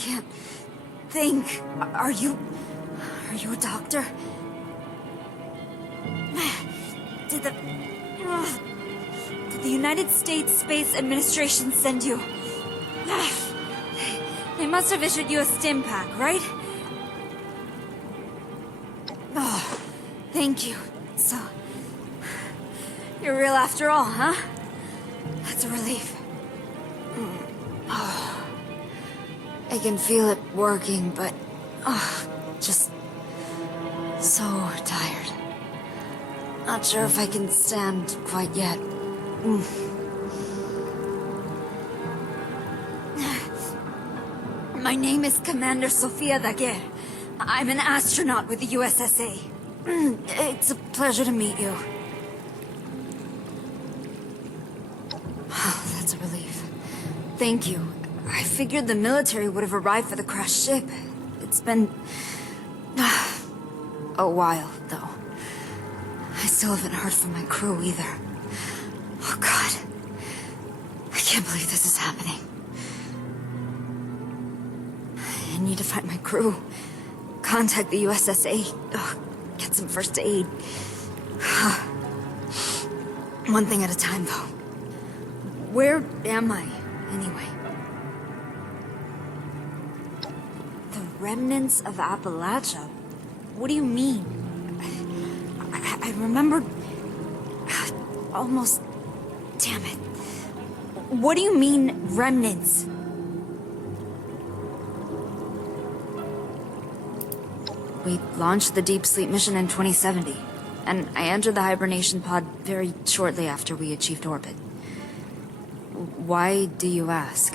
can't think. Are you a doctor? Did the United States Space Administration send you? They must have issued you a stim pack, right? Oh, thank you. So, you're real after all, huh? That's a relief. Oh, I can feel it working, but just so tired. Not sure if I can stand quite yet. My name is Commander Sofia Daguerre. I'm an astronaut with the USSA. It's a pleasure to meet you. That's a relief. Thank you. I figured the military would have arrived for the crashed ship. It's been a while, though. I still haven't heard from my crew either. Oh God. I can't believe this is happening. I need to find my crew. Contact the USSA. Get some first aid. One thing at a time, though. Where am I, anyway? The remnants of Appalachia? What do you mean? I remembered... almost... Damn it. What do you mean, remnants? We launched the Deep Sleep mission in 2070, and I entered the hibernation pod very shortly after we achieved orbit. Why do you ask?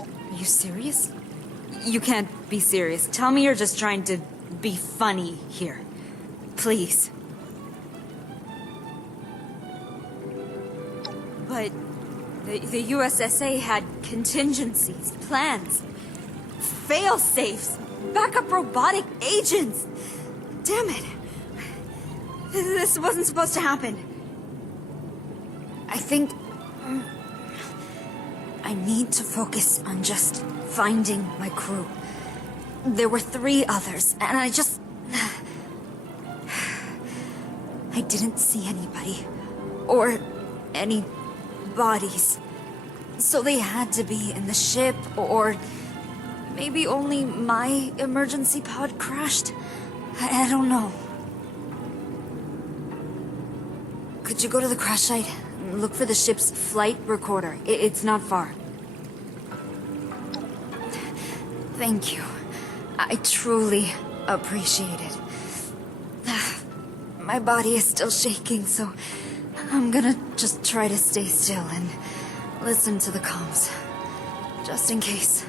Are you serious? You can't be serious. Tell me you're just trying to be funny here. Please. But the USSA had contingencies, plans, fail-safes, backup robotic agents. Damn it. This wasn't supposed to happen. I think... I need to focus on just finding my crew. There were 3 others, and I just... I didn't see anybody. Or any bodies. So they had to be in the ship, or maybe only my emergency pod crashed. I don't know. Could you go to the crash site and look for the ship's flight recorder? It's not far. Thank you. I truly appreciate it. My body is still shaking, so I'm gonna just try to stay still and listen to the comms. Just in case.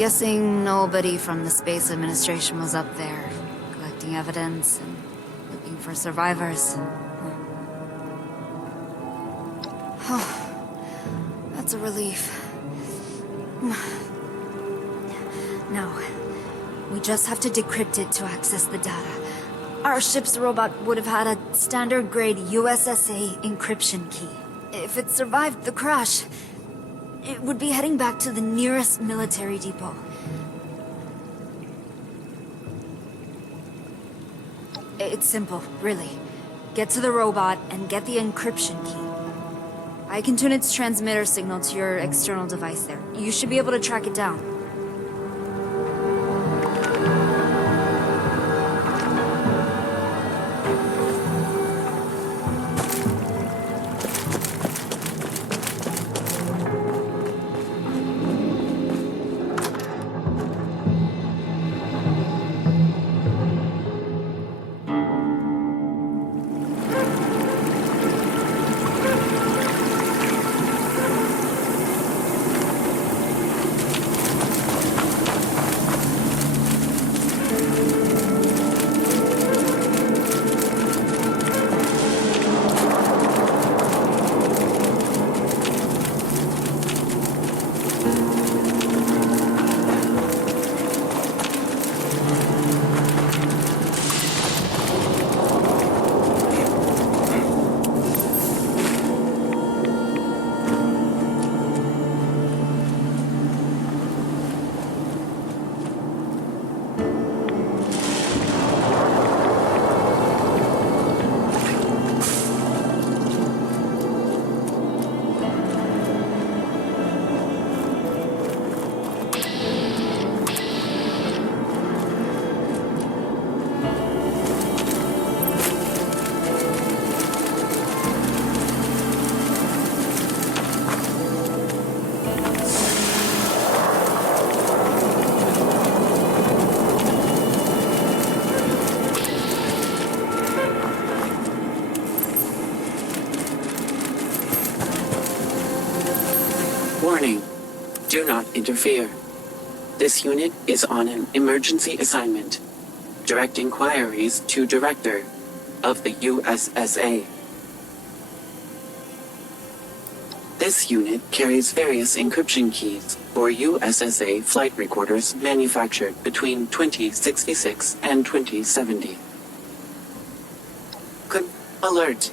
guessing nobody from the Space Administration was up there, collecting evidence and looking for survivors. That's a relief. Now, we just have to decrypt it to access the data. Our ship's robot would have had a standard-grade USSA encryption key. If it survived the crash, it would be heading back to the nearest military depot. It's simple, really. Get to the robot and get the encryption key. I can tune its transmitter signal to your external device there. You should be able to track it down. Warning. Do not interfere. This unit is on an emergency assignment. Direct inquiries to Director of the USSA. This unit carries various encryption keys for USSA flight recorders manufactured between 2066 and 2070. Alert.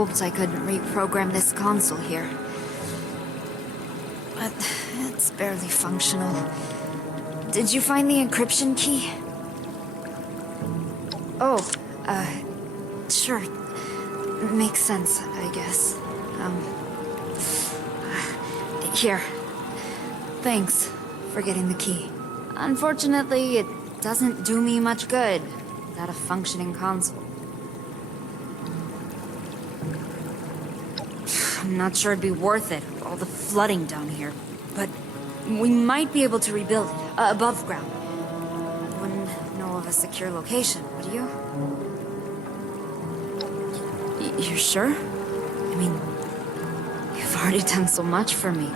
hoped I could reprogram this console here. But it's barely functional. Did you find the encryption key? Oh, sure. Makes sense, I guess. Here. Thanks for getting the key. Unfortunately, it doesn't do me much good without a functioning console. I'm not sure it'd be worth it, all the flooding down here. But we might be able to rebuild it, above ground. Wouldn't know of a secure location, would you? You're sure? I mean, you've already done so much for me.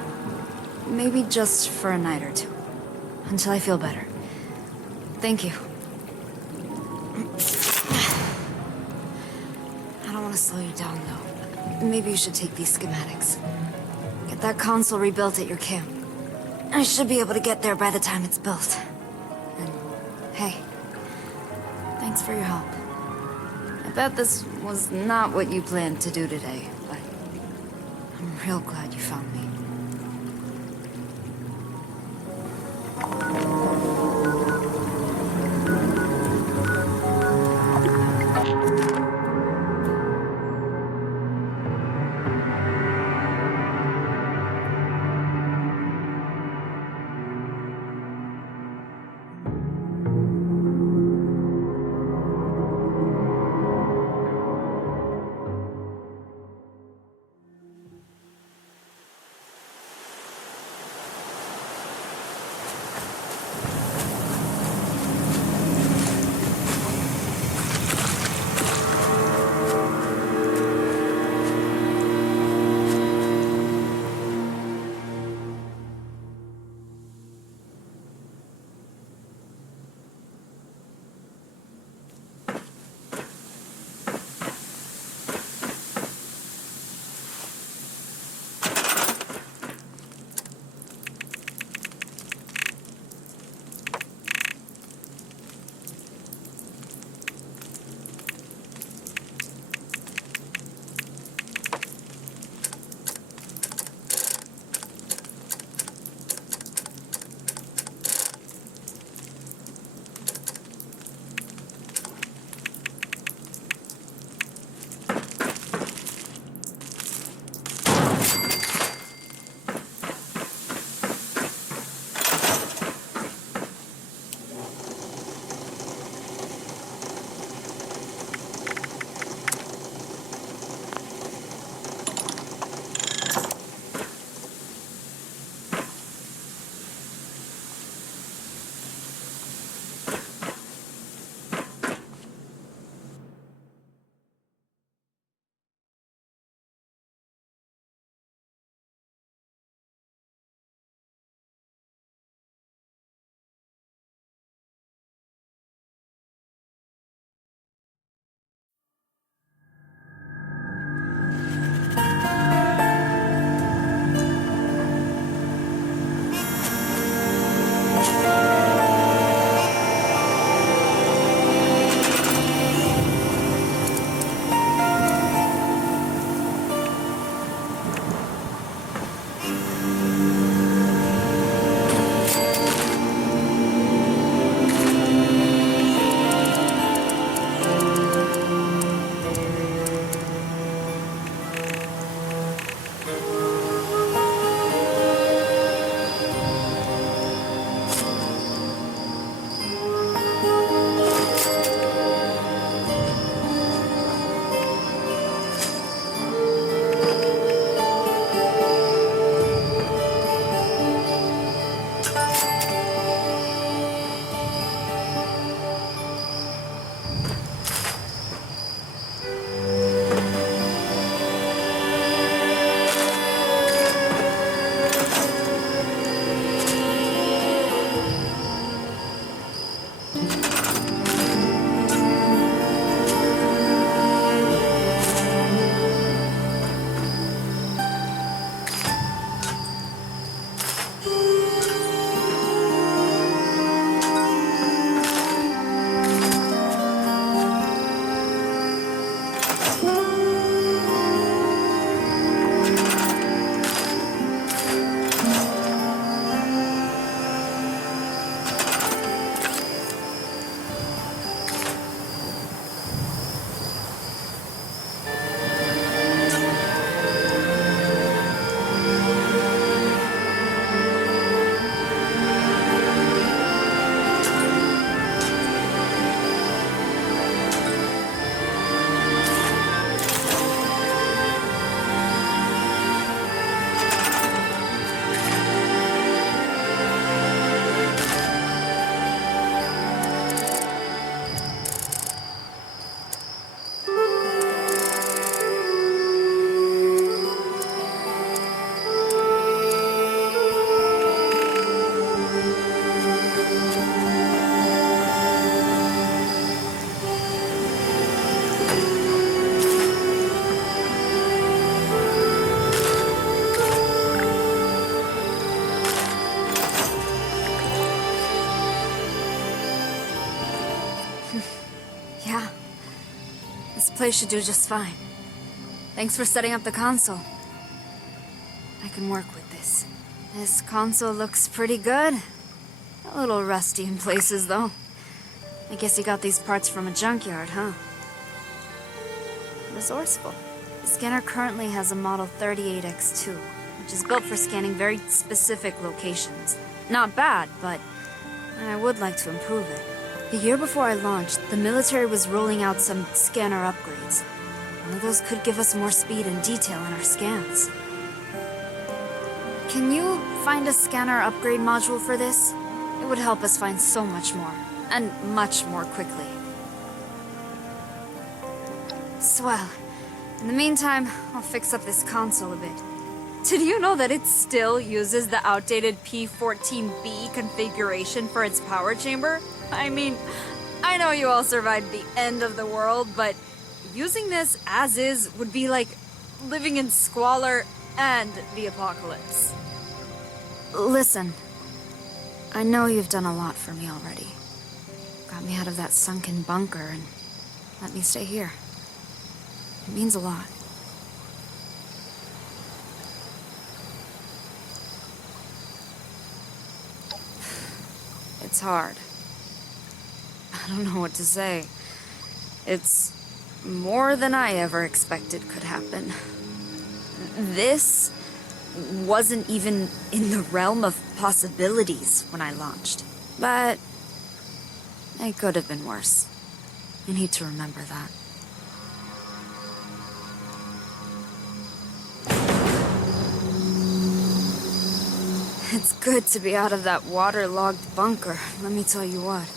Maybe just for a night or two. Until I feel better. Thank you. I don't want to slow you down, though. Maybe you should take these schematics. Get that console rebuilt at your camp. I should be able to get there by the time it's built. And, hey, thanks for your help. I bet this was not what you planned to do today, but I'm real glad you found me. place should do just fine. Thanks for setting up the console. I can work with this. This console looks pretty good. A little rusty in places, though. I guess you got these parts from a junkyard, huh? Resourceful. The scanner currently has a model 38X2, which is built for scanning very specific locations. Not bad, but I would like to improve it. A year before I launched, the military was rolling out some scanner upgrades. One of those could give us more speed and detail in our scans. Can you find a scanner upgrade module for this? It would help us find so much more, and much more quickly. Swell. In the meantime, I'll fix up this console a bit. Did you know that it still uses the outdated P14B configuration for its power chamber? I mean, I know you all survived the end of the world, but using this as is would be like living in squalor and the apocalypse. Listen, I know you've done a lot for me already. Got me out of that sunken bunker and let me stay here. It means a lot. It's hard. I don't know what to say. It's more than I ever expected could happen. This wasn't even in the realm of possibilities when I launched. But it could have been worse. You need to remember that. It's good to be out of that waterlogged bunker, let me tell you what.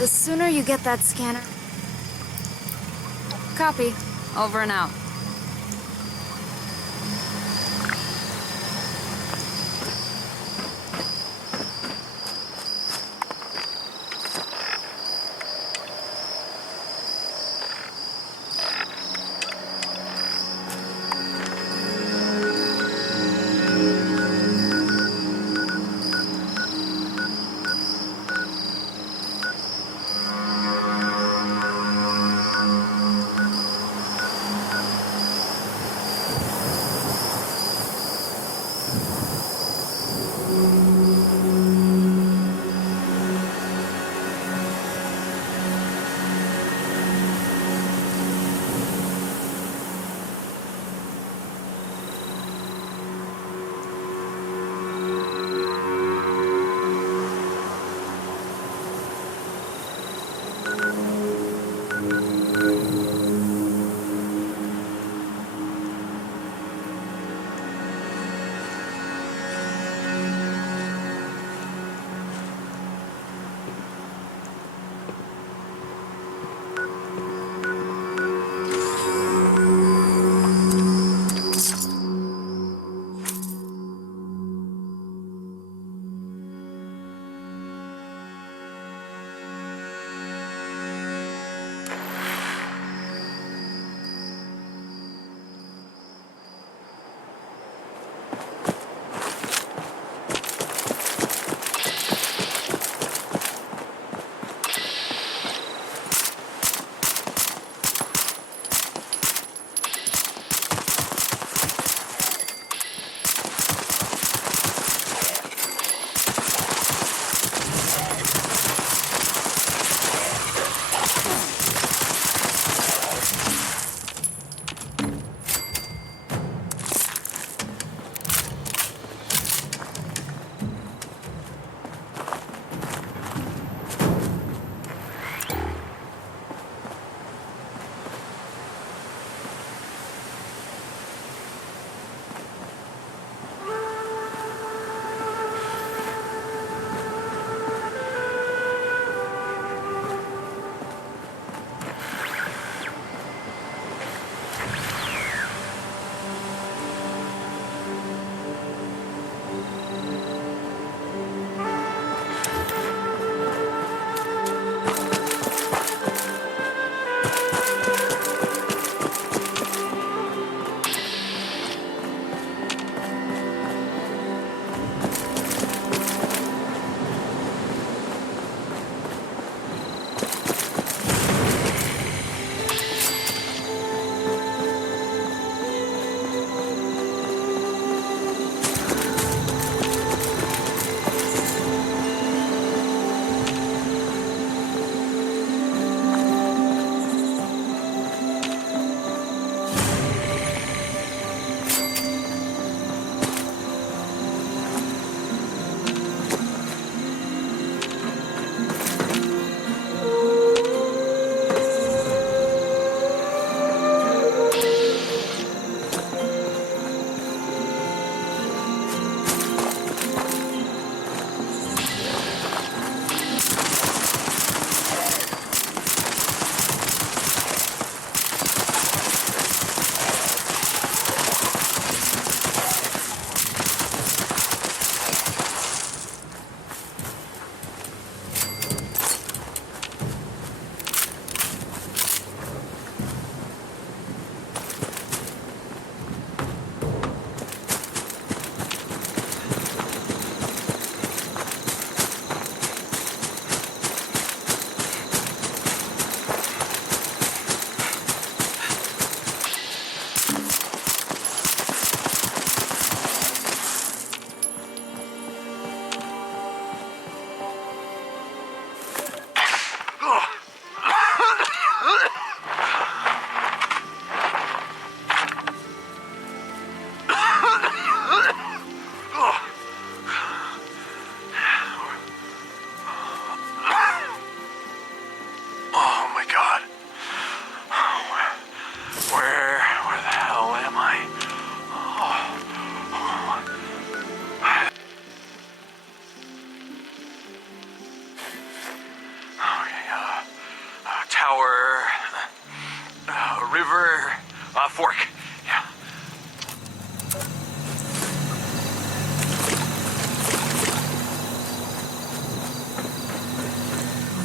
The sooner you get that scanner... Copy. Over and out.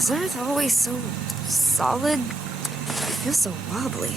Is Earth always so solid? It feels so wobbly.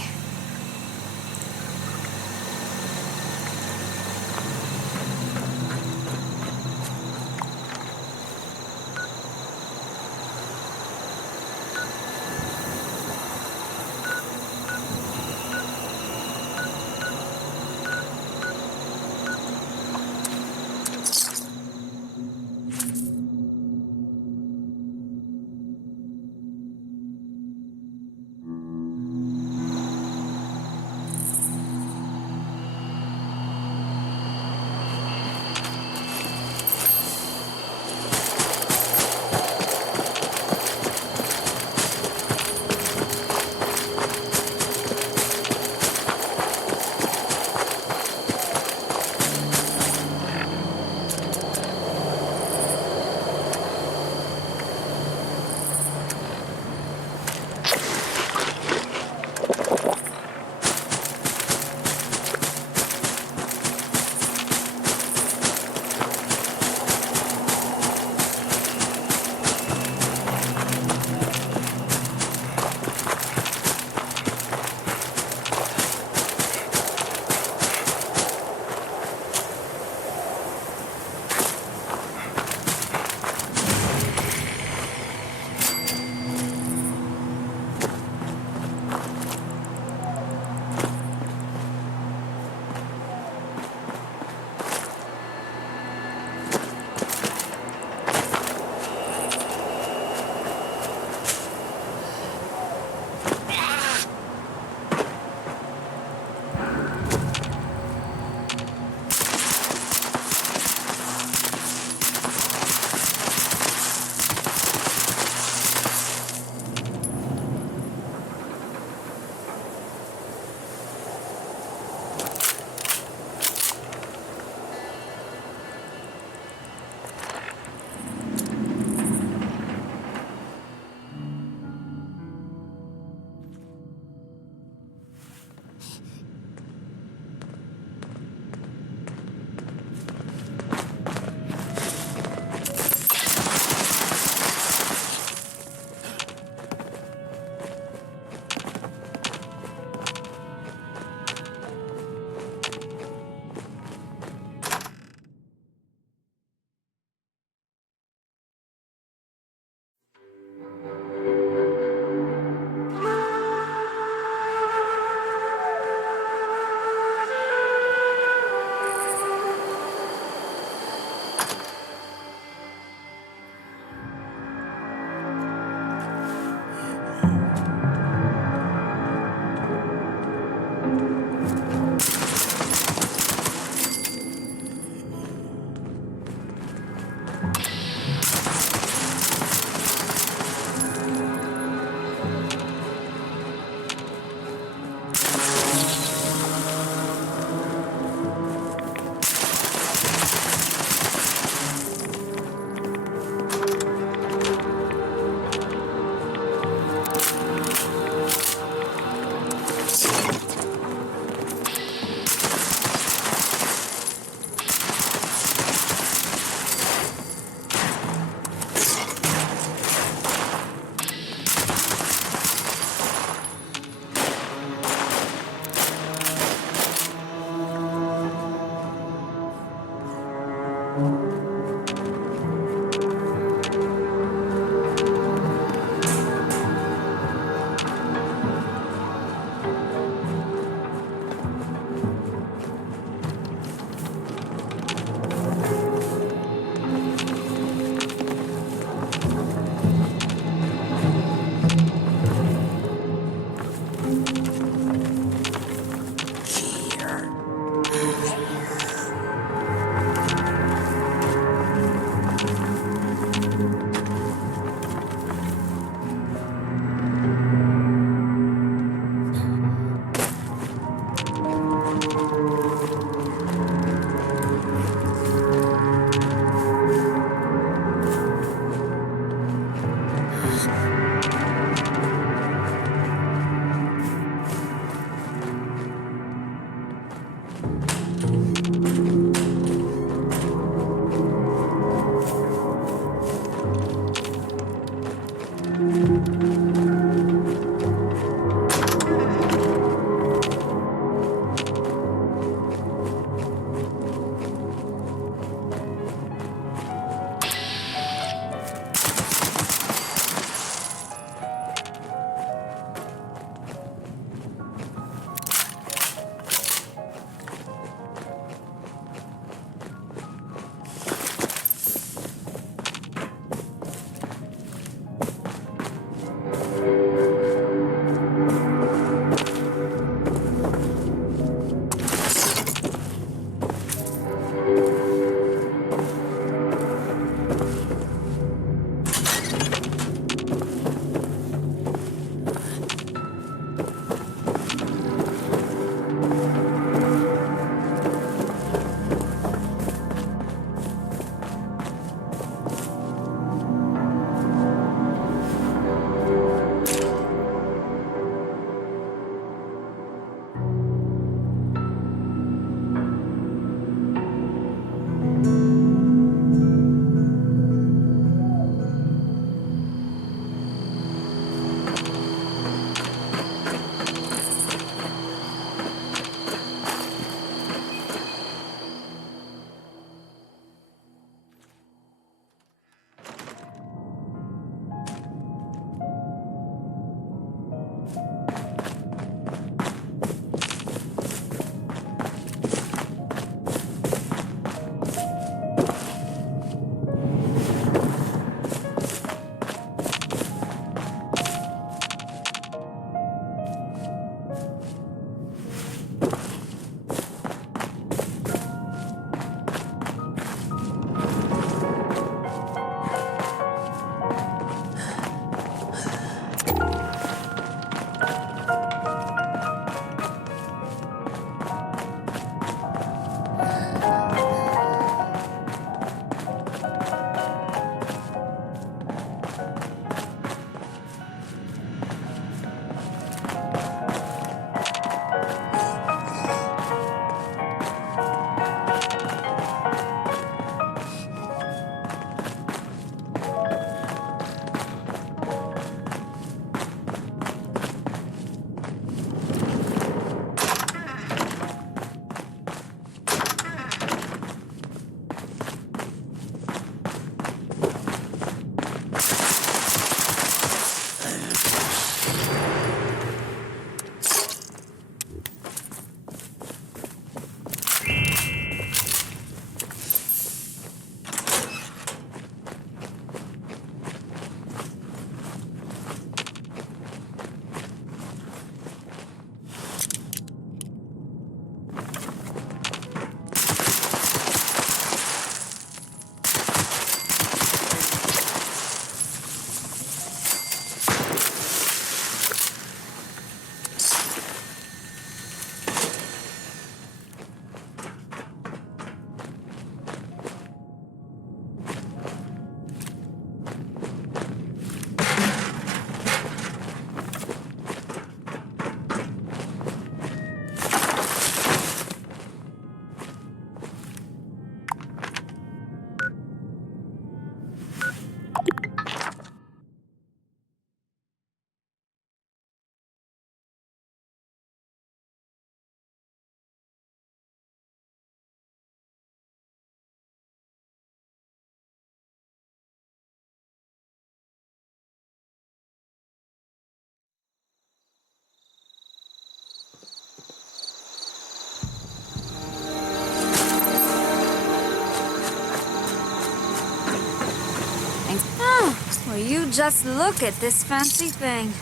you just look at this fancy thing.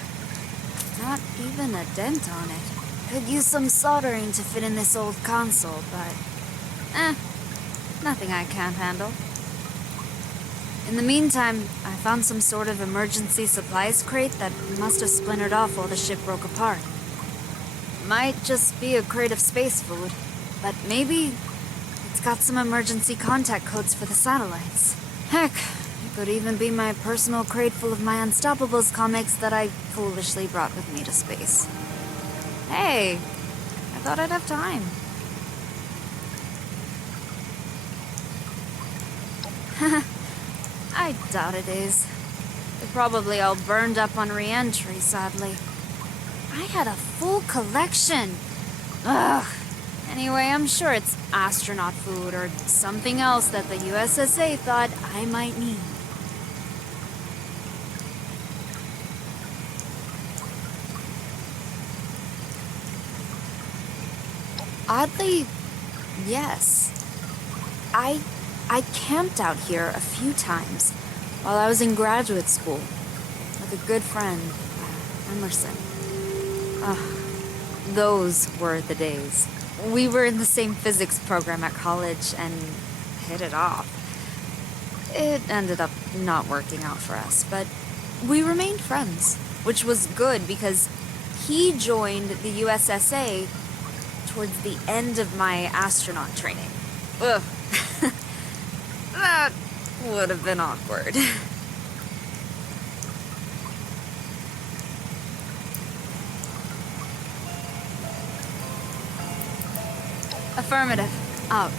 Not even a dent on it. Could use some soldering to fit in this old console, but... nothing I can't handle. In the meantime, I found some sort of emergency supplies crate that must have splintered off while the ship broke apart. Might just be a crate of space food, but maybe it's got some emergency contact codes for the satellites. Heck, it could even be my personal crate full of my Unstoppables comics that I foolishly brought with me to space. Hey, I thought I'd have time. I doubt it is. They're probably all burned up on re-entry, sadly. I had a full collection. Ugh. Anyway, I'm sure it's astronaut food or something else that the USSA thought I might need. Oddly, yes. I camped out here a few times while I was in graduate school with a good friend, Emerson. Those were the days. We were in the same physics program at college and hit it off. It ended up not working out for us, but we remained friends, which was good because he joined the USSA towards the end of my astronaut training. Ugh. That would have been awkward. Affirmative. Out.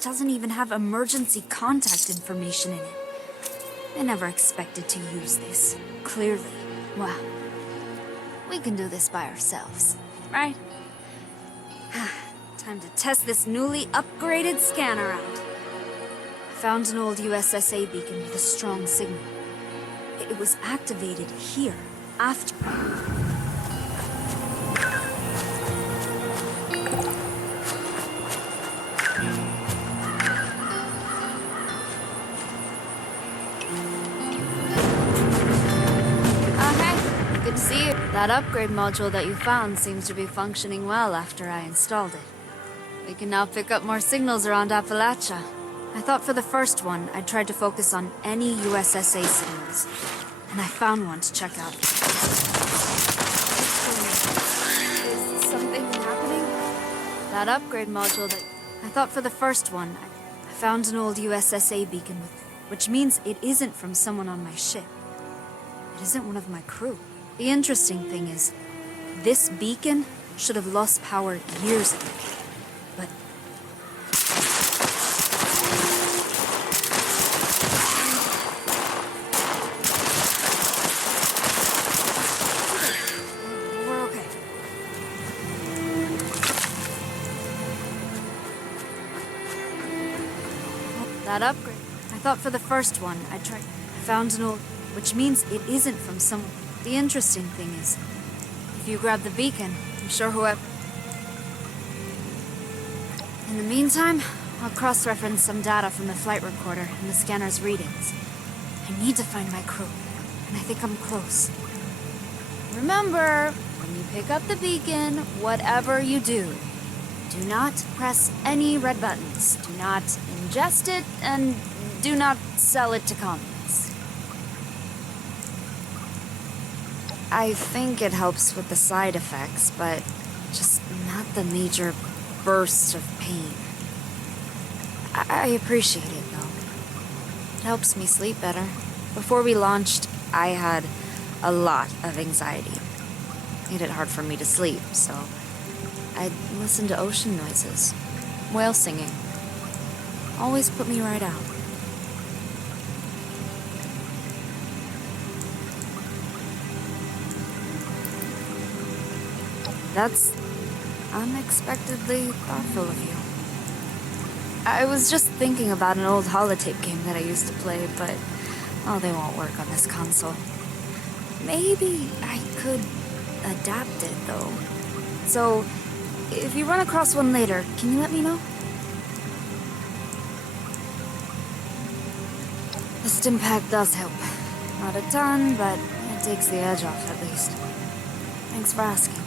doesn't even have emergency contact information in it. I never expected to use this. Clearly. Well, we can do this by ourselves, right? Time to test this newly upgraded scanner out. I found an old USSA beacon with a strong signal. It was activated here, after... Good to see you. That upgrade module that you found seems to be functioning well after I installed it. We can now pick up more signals around Appalachia. I thought for the first one, I'd try to focus on any USSA signals. And I found one to check out. Is something happening? That upgrade module that... I thought for the first one, I found an old USSA beacon with... which means it isn't from someone on my ship. It isn't one of my crew. The interesting thing is, this beacon should have lost power years ago. But... we're okay. That upgrade. I thought for the first one, I found an old... which means it isn't from someone... The interesting thing is, if you grab the beacon, I'm sure whoever... In the meantime, I'll cross-reference some data from the flight recorder and the scanner's readings. I need to find my crew, and I think I'm close. Remember, when you pick up the beacon, whatever you do not press any red buttons, do not ingest it, and do not sell it to commies. I think it helps with the side effects, but just not the major bursts of pain. I appreciate it, though. It helps me sleep better. Before we launched, I had a lot of anxiety. Made it hard for me to sleep, so I'd listen to ocean noises, whale singing. Always put me right out. That's unexpectedly thoughtful of you. I was just thinking about an old holotape game that I used to play, but, oh, they won't work on this console. Maybe I could adapt it, though. So, if you run across one later, can you let me know? The stim pack does help. Not a ton, but it takes the edge off, at least. Thanks for asking.